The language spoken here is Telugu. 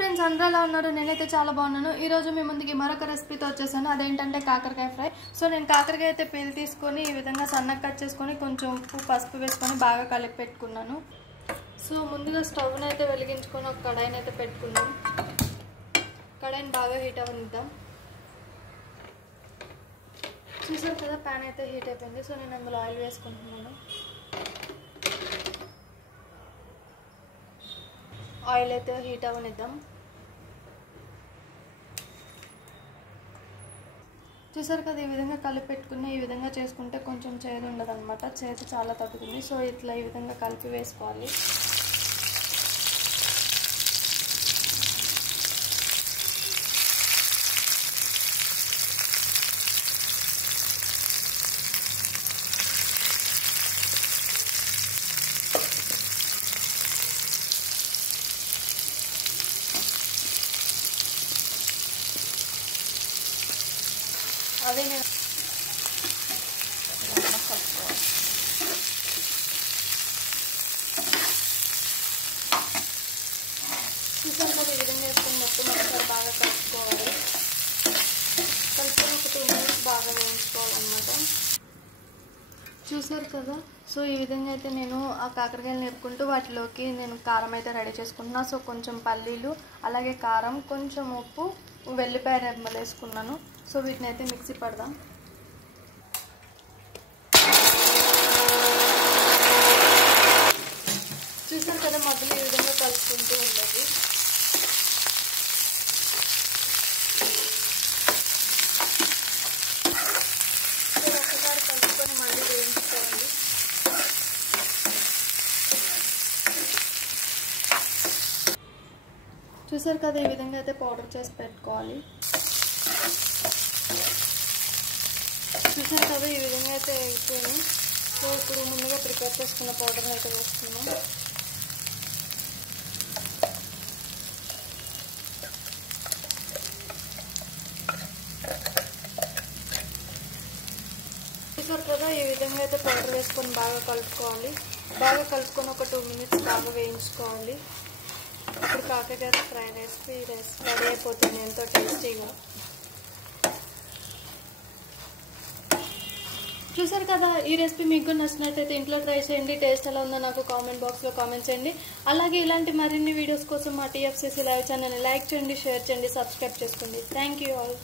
ఫ్రెండ్స్ అందరూ ఎలా ఉన్నారు? నేనైతే చాలా బాగున్నాను. ఈ రోజు మీ ముందుకి మరొక రెసిపీతో వచ్చేసాను. అదేంటంటే కాకరకాయ ఫ్రై. సో నేను కాకరకాయ అయితే పీల్ తీసుకొని ఈ విధంగా సన్నగా కట్ చేసుకొని కొంచెం ఉప్పు పసుపు వేసుకొని బాగా కలిపి పెట్టుకున్నాను. సో ముందుగా స్టవ్ని అయితే వెలిగించుకొని ఒక కడాయిని అయితే పెట్టుకున్నాను. కడాయిని బాగా హీట్ అవనిద్దాం. చూసారు కదా, ప్యాన్ అయితే హీట్ అయిపోయింది. సో నేను అందులో ఆయిల్ వేసుకుంటున్నాను. ఆయిల్ అయితే హీట్ అవనిద్దాం. చూసారు కదా, ఈ విధంగా కలిపి పెట్టుకుని ఈ విధంగా చేసుకుంటే కొంచెం చేదు ఉండదు అనమాట. చేదు చాలా తగ్గుతుంది. సో ఇట్లా ఈ విధంగా కలిపి వేసుకోవాలి. అదే నేను చూసాను కదా, ఈ విధంగా వేసుకొని మొత్తం ఒకసారి బాగా కలుపుకోవాలి. కలుపుకొని ఒక 2 minutes బాగా వేయించుకోవాలన్నమాట. చూసారు కదా, సో ఈ విధంగా అయితే నేను ఆ కాకరకాయలు నేర్పుకుంటూ వాటిలోకి నేను కారం అయితే రెడీ చేసుకుంటున్నా. సో కొంచెం పల్లీలు, అలాగే కారం, కొంచెం ఉప్పు, వెల్లిపాయ రెమ్మలు వేసుకున్నాను. సో వీటిని అయితే మిక్సీ పడదాం. చూసారు కదా, మొదలు ఈ విధంగా కలుపుకుంటూ ఉండదు. ఒకసారి కలుపుకొని మళ్ళీ వేయించుకోవాలి. చూసారు కదా, ఈ విధంగా అయితే పౌడర్ చేసి పెట్టుకోవాలి. చూసారు కదా, ఈ విధంగా అయితే అయిపోయింది. సో ఇప్పుడు ముందుగా ప్రిపేర్ చేసుకున్న పౌడర్ని అయితే వేస్తున్నాం. చూసారు కదా, ఈ విధంగా అయితే పౌడర్ వేసుకొని బాగా కలుపుకోవాలి. బాగా కలుపుకొని ఒక 2 minutes బాగా వేయించుకోవాలి. ఇప్పుడు కాకరకాయ ఫ్రై రెసిపీ రెడీ అయిపోతుంది ఎంతో టేస్టీగా. చూసారు కదా, ఈ రెసిపీ మీకు నచ్చినట్లయితే ఇంట్లో ట్రై చేయండి. టేస్ట్ ఎలా ఉందో నాకు కామెంట్ బాక్స్లో కామెంట్ చేయండి. అలాగే ఇలాంటి మరిన్ని వీడియోస్ కోసం మా TFCC లైవ్ ఛానల్ని లైక్ చేయండి, షేర్ చేయండి, సబ్స్క్రైబ్ చేసుకోండి. Thank you all.